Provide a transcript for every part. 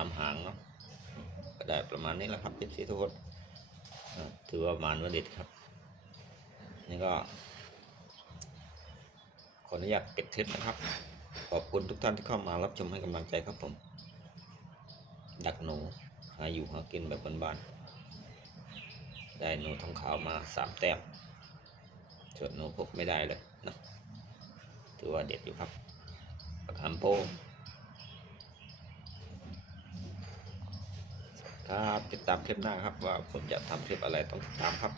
ามหางเนาะก็ได้ประมาณนี้แหละครับเจ็ดสีทุกคนถือว่าประมาณว่าเด็ดครับ นี่ก็ขออนุญาตปิดคลิปนะครับ ขอบคุณทุกท่านที่เข้ามารับชมให้กำลังใจครับผม ดักหนูหาอยู่หากินแบบบ้านๆได้หนูทองขาวมาสามแต้มส่วนหนูพกไม่ได้เลยนะถือว่าเด็ดอยู่ครับปักหำโป้ ครับติดตามคลิปหน้าครับว่าผมจะทำคลิปอะไรต้องตามครับ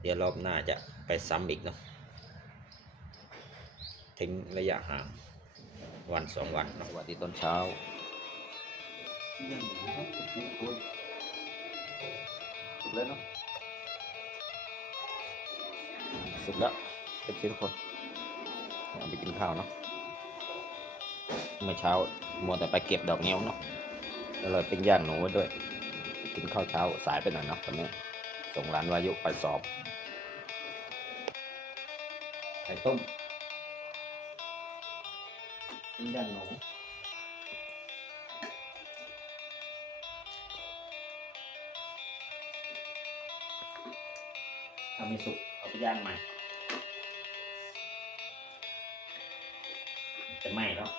เดี๋ยวรอบหน้าจะไปซ้ำอีกเนาะทิ้งระยะห่าง วันสองวันนะสวัสดีตอนเช้ายังอยู่ครับทุกคนสุดแล้วเนาะสุดแล้วเป็นที่ทุกคนเอาไปกินข้าวเนาะเมื่อเช้ามัวแต่ไปเก็บดอกเงี้ยวเนาะ แล้วเลยเป็นย่างหนูด้วย กินข้าวเช้าสายไปหน่อยเนาะตอนนี้ ส่งร้านวายุไปสอบ ไข่ต้มเป็นย่างหนูทำไม่สุกเอาไปย่างใหม่จะไหม้แล้ว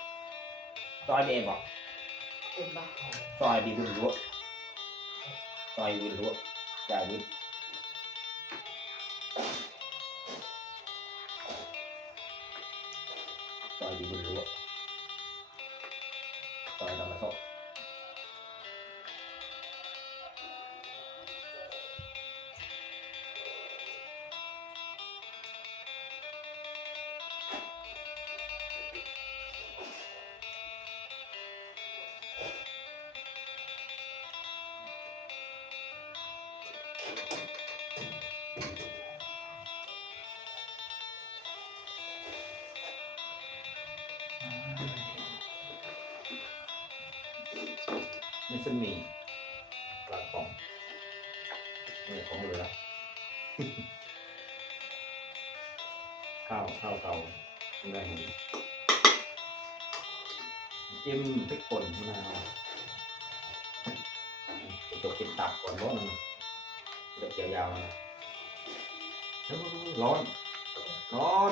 ซอยเบบอกเป็นบ้าของ ซอยบีบุญลวกซอยบินลวกจ่าวิน นี่ซึ่มีปลากระป๋องนี่ของเหลือข้าวข้าวเก่าแรงดีจิ้มพริกป่นมะนาวไปตกกินตับก่อนร้อนมันเด็กยาวๆนะร้อน ร้อน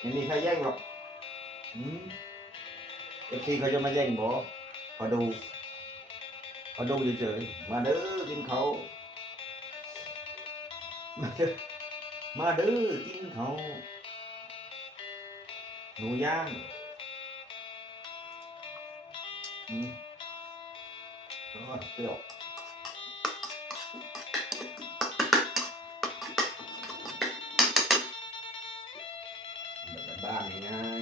ไม่มีใครแย่งหรอกอืมเอฟซีเขาจะมาแย่งบอขอดู ขอดูเฉยๆมาเด้อกินเขาวมาเด้อมาเด้อกินเขาวหนูย่างอืมอ๋อเปรี้ยวแบบบ้านๆง่าย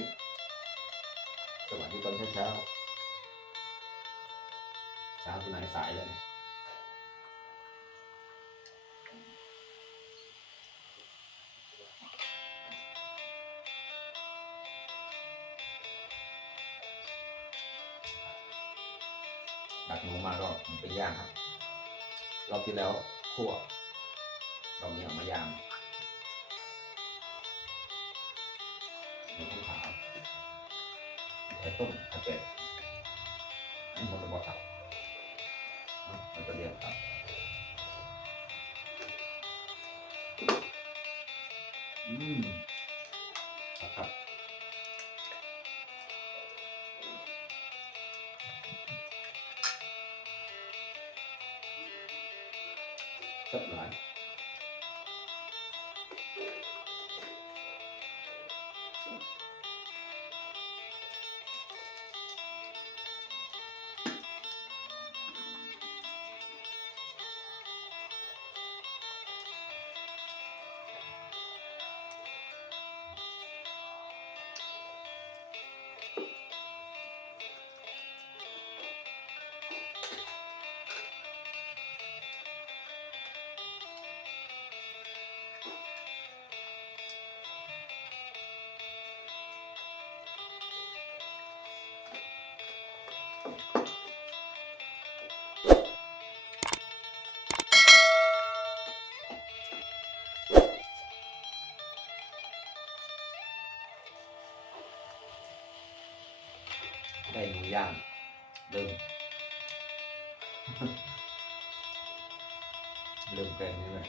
ๆสวัสดีตอนเช้าๆเช้า ที่ไหนสายเลยดักหนูมาก็มันเป็นย่างครับ รอบที่แล้วคั่วรอบนี้เอามาย่างหนูขาวไข่ต้มไข่เป็ด อืมค ได้หมูย่างเริ่มเริ่มเป็นใช่ไหม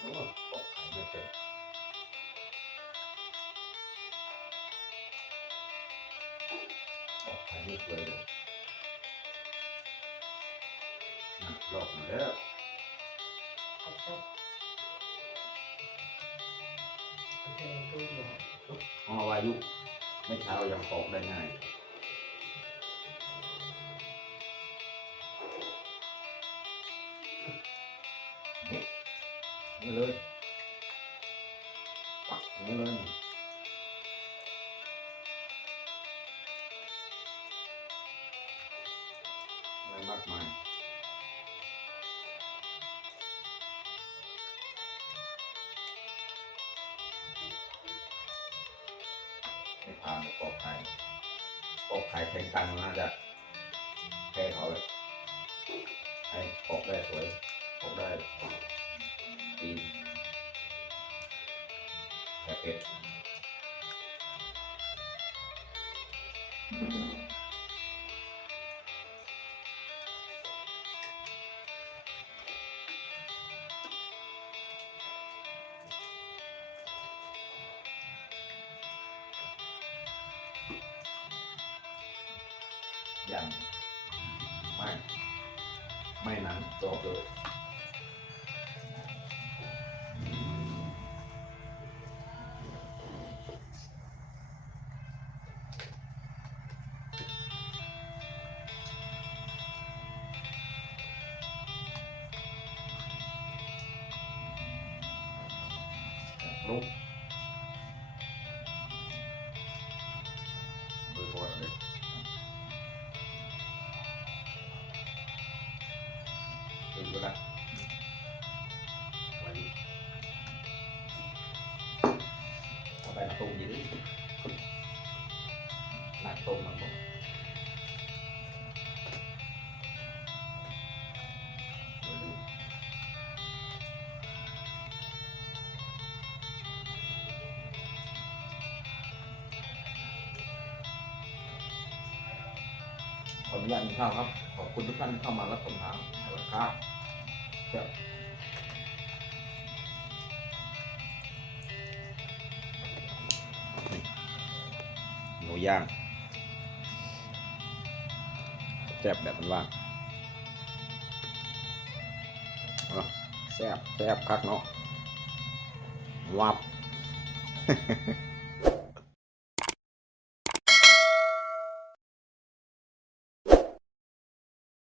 โอ้อกไข่ไม่เป็นปอกไข่ไม่สวยเลยนั่นลอกมาแล้วอ๋อวายุไม่เช้ายังปอกได้ง่าย นี่เลยปักนี่เลยอะไรมากมายไม่ทานแต่ปอกไข่ปอกไข่แข่งกันน่าจะแพ้เขาเลยให้ปอกได้สวยปอกได้ ดีแต่เป็ดย่างไม่ ไม่หนังกรอบเลย ขออนุญาตข้าวครับ ขอบคุณทุกท่านที่เข้ามารับชมทางสวัสดีครับครับหมูย่างแซ่บแบบมันว่างเอาแซ่บแซ่บคักเนาะวับ